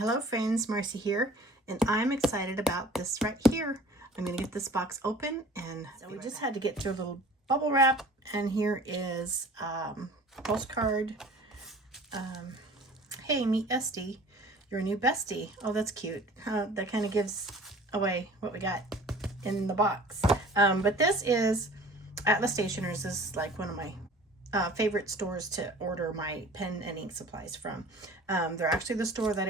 Hello friends, Marcy here, and I'm excited about this right here. I'm going to get this box open, and so we just had to get through a little bubble wrap, and here is a postcard. Hey, meet Estie, your new bestie. Oh, that's cute. That kind of gives away what we got in the box. But this is Atlas Stationers. This is like one of my favorite stores to order my pen and ink supplies from. They're actually the store that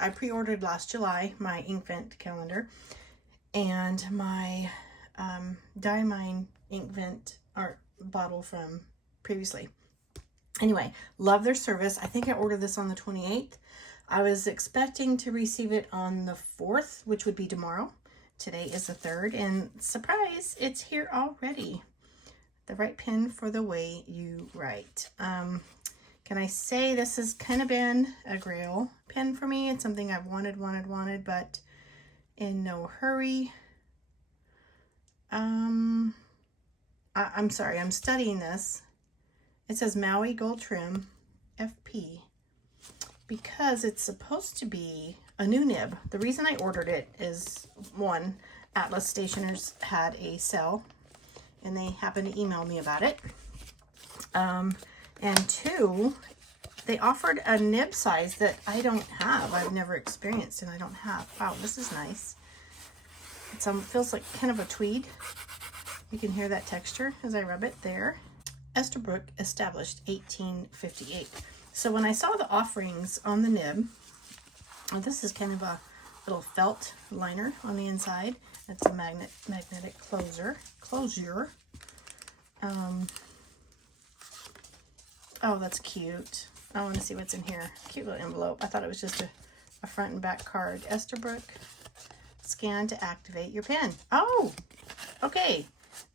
I pre-ordered last July, my Inkvent calendar, and my Diamine Inkvent art bottle from previously. Anyway, love their service. I think I ordered this on the 28th. I was expecting to receive it on the 4th, which would be tomorrow. Today is the 3rd, and surprise, it's here already. The right pen for the way you write. Can I say this has kind of been a grail pen for me? It's something I've wanted, but in no hurry. I'm sorry, I'm studying this. It says Maui Gold Trim FP because it's supposed to be a new nib. The reason I ordered it is, one, Atlas Stationers had a sale and they happened to email me about it. And two, they offered a nib size that I don't have. I've never experienced and I don't have. Wow, this is nice. It feels like kind of a tweed. You can hear that texture as I rub it there. Esterbrook, established 1858. So when I saw the offerings on the nib, this is kind of a little felt liner on the inside. It's a magnetic closure. Oh, that's cute. I want to see what's in here. Cute little envelope. I thought it was just a front and back card. Esterbrook, scan to activate your pen. Oh, okay.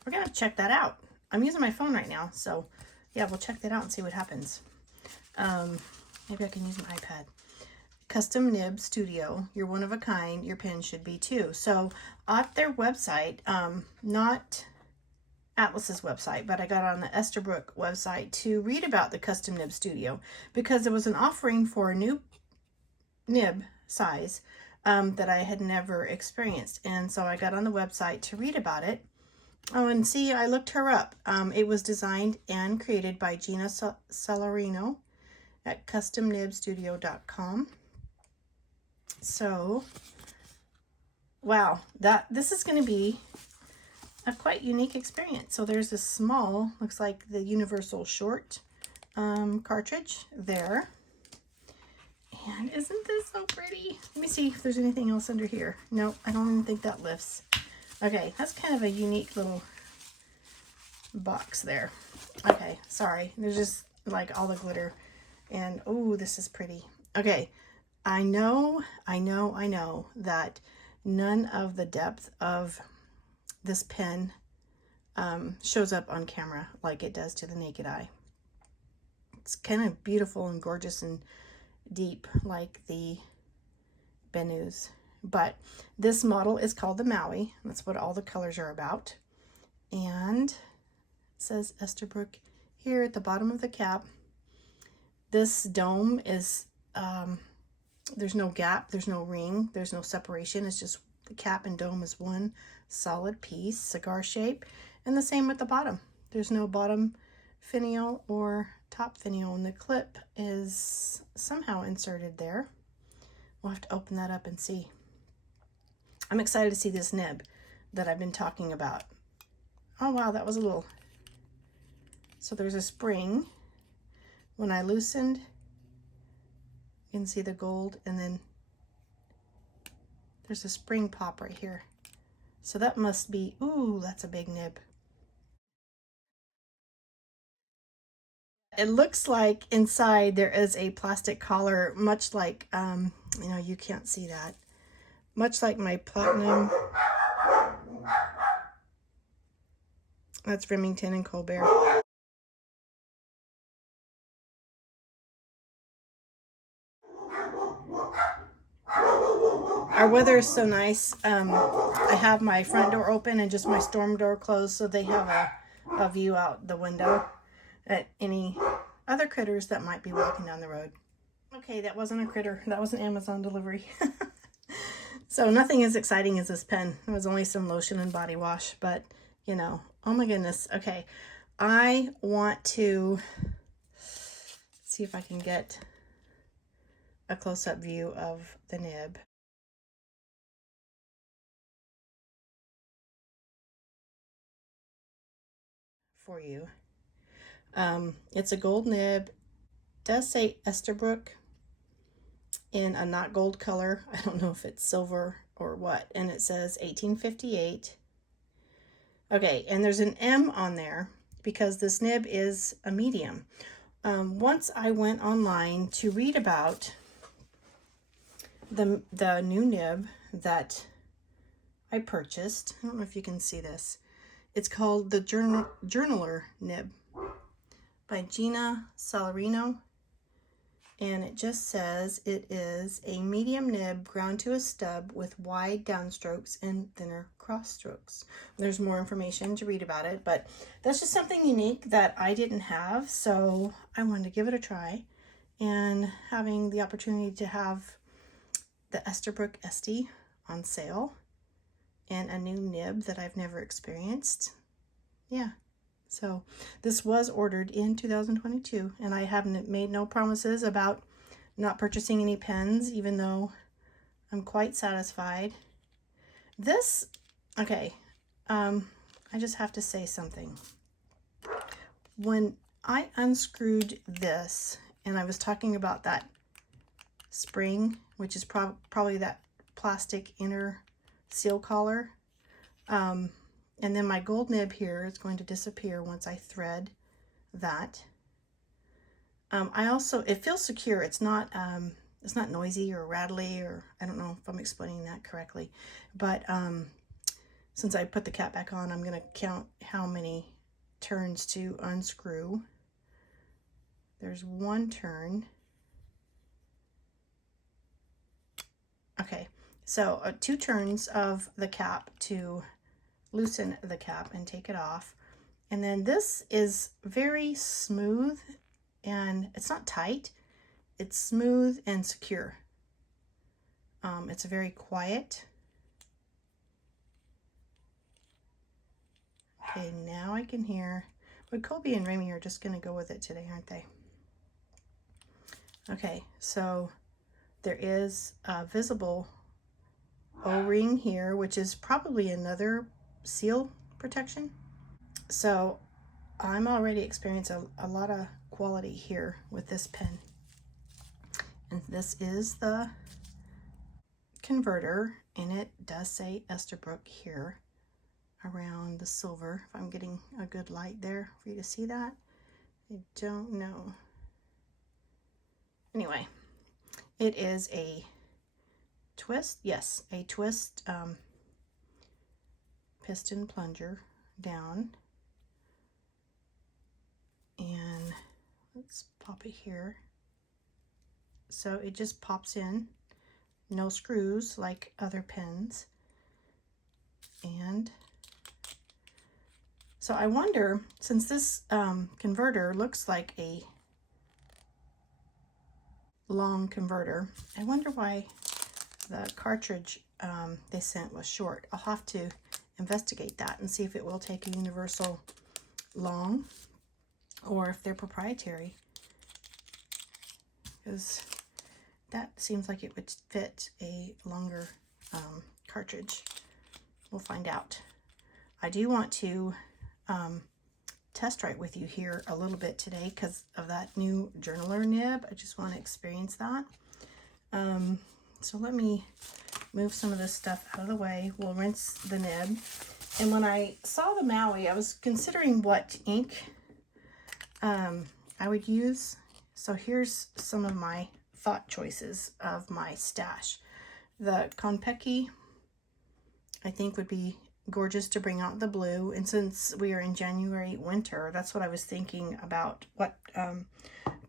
We're going to check that out. I'm using my phone right now, so yeah, we'll check that out and see what happens. Maybe I can use my iPad. Custom Nib Studio. You're one of a kind. Your pen should be too. So at their website, not Atlas's website, but I got on the Esterbrook website to read about the Custom Nib Studio because there was an offering for a new nib size that I had never experienced. And so I got on the website to read about it. Oh, and see, I looked her up. It was designed and created by Gina Celerino at customnibstudio.com. So, wow, this is going to be a quite unique experience. So there's a small, looks like the universal short cartridge there. And isn't this so pretty? Let me see if there's anything else under here. Nope, I don't even think that lifts. Okay, that's kind of a unique little box there. Okay, sorry. There's just like all the glitter. And, oh, this is pretty. Okay, I know that none of the depth of this pen shows up on camera like it does to the naked eye. It's kind of beautiful and gorgeous and deep like the Benus. But this model is called the Maui. That's what all the colors are about. And it says Esterbrook here at the bottom of the cap. This dome is, there's no gap, there's no ring, there's no separation. It's just the cap and dome is one solid piece, cigar shape. And the same with the bottom. There's no bottom finial or top finial. And the clip is somehow inserted there. We'll have to open that up and see. I'm excited to see this nib that I've been talking about. Oh, wow, that was a little... So there's a spring. When I loosened, you can see the gold, and then there's a spring pop right here. So that must be, ooh, that's a big nib. It looks like inside there is a plastic collar, much like, you know, you can't see that. Much like my Platinum. That's Remington and Colbert. Our weather is so nice. I have my front door open and just my storm door closed, so they have a view out the window at any other critters that might be walking down the road. Okay, that wasn't a critter. That was an Amazon delivery. So nothing as exciting as this pen. It was only some lotion and body wash, but you know, oh my goodness. Okay, I want to see if I can get a close-up view of the nib. For you. It's a gold nib. Does say Esterbrook in a not gold color. I don't know if it's silver or what. And it says 1858. Okay, and there's an M on there because this nib is a medium. Once I went online to read about the new nib that I purchased. I don't know if you can see this. It's called the Journaler Nib by Gina Salarino. And it just says it is a medium nib ground to a stub with wide downstrokes and thinner cross strokes. There's more information to read about it, but that's just something unique that I didn't have, so I wanted to give it a try. And having the opportunity to have the Esterbrook Estie on sale and a new nib that I've never experienced. Yeah. So this was ordered in 2022, and I haven't made no promises about not purchasing any pens, even though I'm quite satisfied. This, okay, I just have to say something. When I unscrewed this, and I was talking about that spring, which is probably that plastic inner seal collar, and then my gold nib here is going to disappear once I thread that. I also, it feels secure. It's not noisy or rattly, or I don't know if I'm explaining that correctly. But since I put the cap back on, I'm going to count how many turns to unscrew. There's one turn. Okay, so 2 turns of the cap to loosen the cap and take it off. And then this is very smooth, and it's not tight. It's smooth and secure. It's very quiet. Okay, now I can hear. Well, Colby and Remy are just going to go with it today, aren't they? Okay, so there is a visible O-ring here, which is probably another seal protection. So I'm already experiencing a lot of quality here with this pen. And this is the converter, and it does say Esterbrook here around the silver. If I'm getting a good light there for you to see that, I don't know. Anyway, it is a twist, yes, a twist piston plunger down, and let's pop it here. So it just pops in, no screws like other pens. And so I wonder, since this converter looks like a long converter, I wonder why the cartridge they sent was short. I'll have to investigate that and see if it will take a universal long or if they're proprietary, because that seems like it would fit a longer cartridge. We'll find out. I do want to test write with you here a little bit today because of that new journaler nib. I just want to experience that. So let me move some of this stuff out of the way. We'll rinse the nib. And when I saw the Maui, I was considering what ink I would use. So here's some of my thought choices of my stash. The Konpeki, I think, would be gorgeous to bring out the blue. And since we are in January winter, that's what I was thinking about, what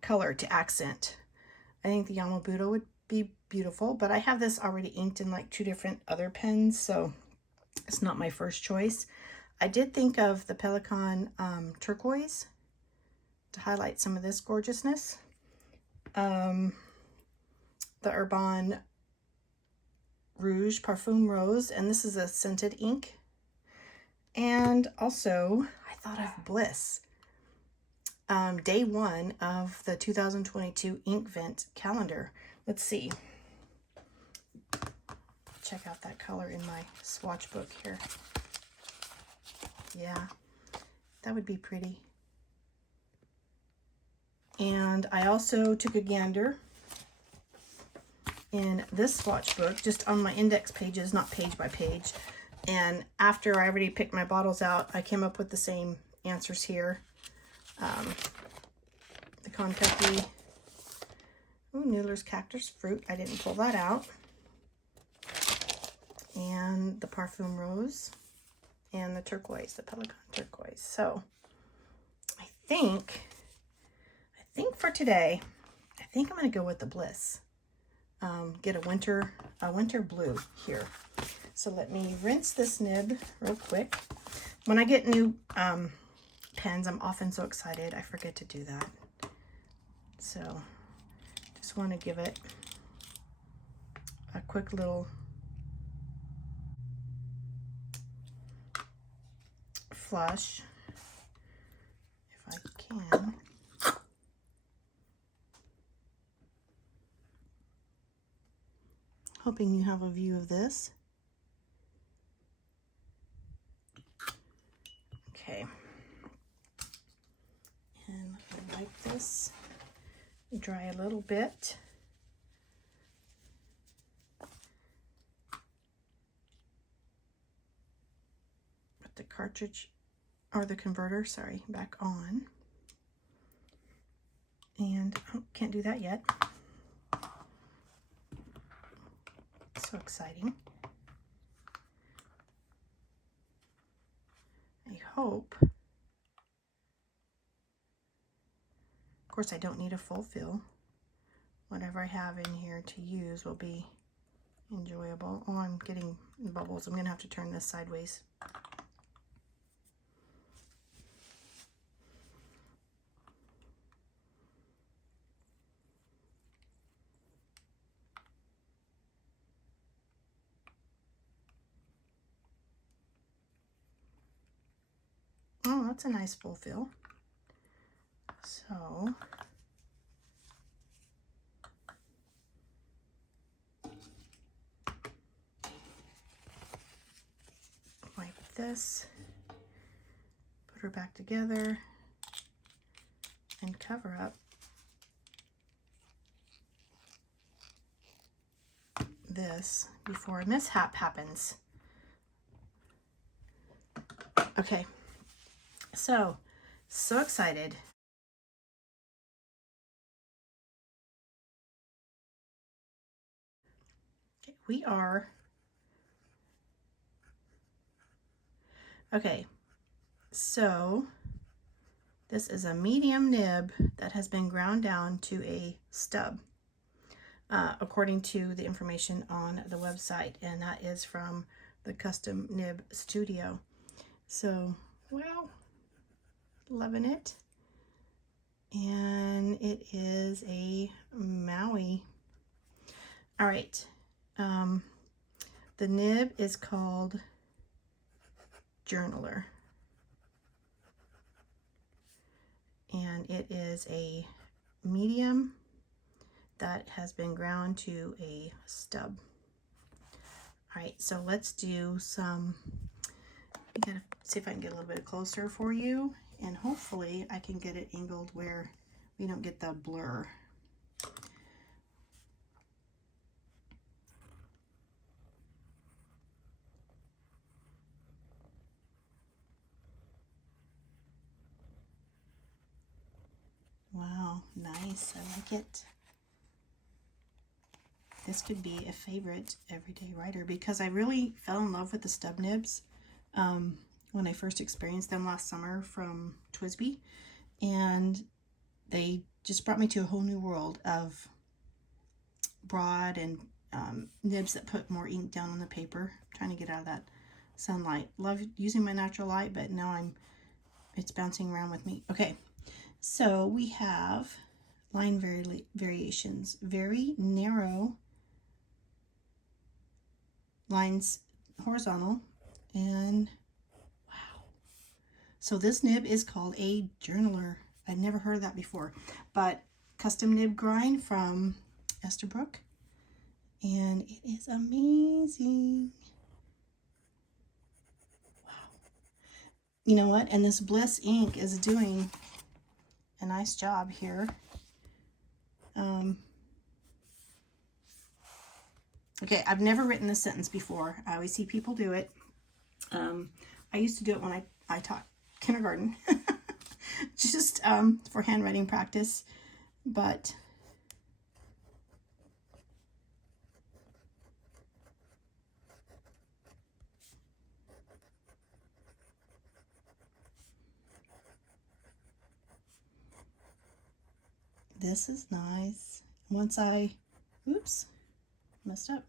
color to accent. I think the Yamabudo would be beautiful, but I have this already inked in like 2 different other pens, so it's not my first choice. I did think of the Pelikan turquoise to highlight some of this gorgeousness. the Urban Rouge Parfum Rose, and this is a scented ink. And also, I thought of Bliss. Day 1 of the 2022 Ink Vent calendar. Let's see. Check out that color in my swatch book here. Yeah, that would be pretty. And I also took a gander in this swatch book, just on my index pages, not page by page. And after I already picked my bottles out, I came up with the same answers here. The Kentucky, Noodler's Cactus Fruit, I didn't pull that out. And the Parfum Rose, and the turquoise, the Pelican turquoise. So I think for today, I think I'm going to go with the Bliss. Get a winter blue here. So let me rinse this nib real quick. When I get new pens, I'm often so excited I forget to do that. So just want to give it a quick little flush if I can. Hoping you have a view of this. Okay. And I'll wipe this, dry a little bit. Put the cartridge, or the converter, sorry, back on. And can't do that yet. So exciting. I hope. Of course, I don't need a full fill. Whatever I have in here to use will be enjoyable. Oh, I'm getting bubbles. I'm going to have to turn this sideways. Oh, that's a nice full fill. So wipe this, put her back together, and cover up this before a mishap happens. Okay, so excited. Okay, we are, okay, so this is a medium nib that has been ground down to a stub, according to the information on the website, and that is from the Custom Nib Studio. So, well, loving it. And it is a Maui. All right. The nib is called Journaler. And it is a medium that has been ground to a stub. All right, so let's do some, I gotta see if I can get a little bit closer for you, and hopefully I can get it angled where we don't get the blur. Wow, nice, I like it. This could be a favorite everyday writer because I really fell in love with the stub nibs when I first experienced them last summer from TWSBI, and they just brought me to a whole new world of broad and nibs that put more ink down on the paper. I'm trying to get out of that sunlight. Love using my natural light, but now it's bouncing around with me. Okay, so we have line variations, very narrow lines horizontal, and wow. So this nib is called a journaler. I'd never heard of that before, but custom nib grind from Esterbrook, and it is amazing. Wow. You know what? And this Bliss ink is doing a nice job here. Okay, I've never written this sentence before. I always see people do it. I used to do it when I taught kindergarten, just for handwriting practice, but this is nice. Once oops, messed up.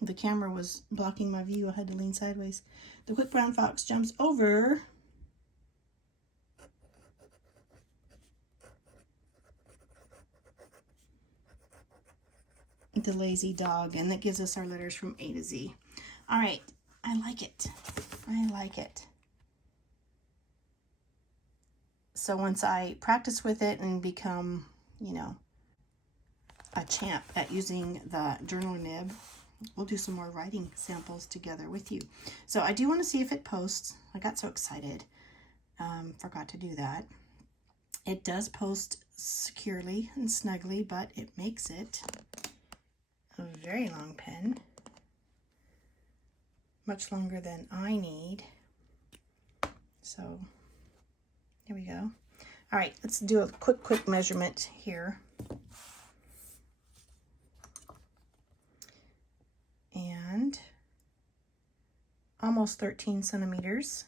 The camera was blocking my view. I had to lean sideways. The quick brown fox jumps over the lazy dog, and that gives us our letters from A to Z. All right, I like it. I like it. So once I practice with it and become, you know, a champ at using the journal nib, we'll do some more writing samples together with you. So I do want to see if it posts. I got so excited. Forgot to do that. It does post securely and snugly, but it makes it a very long pen. Much longer than I need. So here we go. All right, let's do a quick measurement here. And almost 13 centimeters.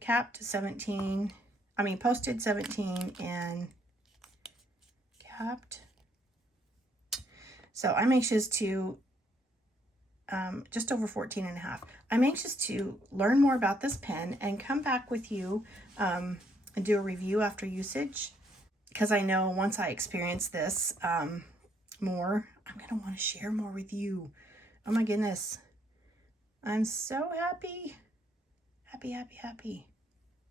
Capped 17, posted 17 and capped. So I'm anxious to, just over 14 and a half. I'm anxious to learn more about this pen and come back with you and do a review after usage, because I know once I experience this more, I'm going to want to share more with you. Oh my goodness. I'm so happy. Happy.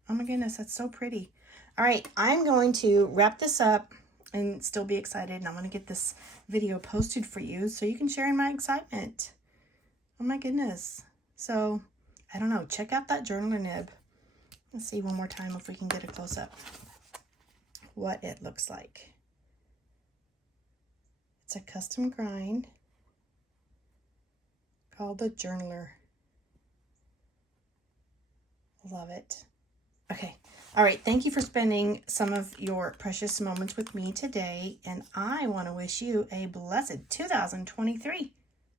Oh my goodness, that's so pretty. All right, I'm going to wrap this up and still be excited, and I'm going to get this video posted for you so you can share in my excitement. Oh my goodness. So, I don't know, check out that journaler nib. Let's see one more time if we can get a close-up what it looks like. It's a custom grind called the journaler. Love it. Okay. All right. Thank you for spending some of your precious moments with me today. And I want to wish you a blessed 2023.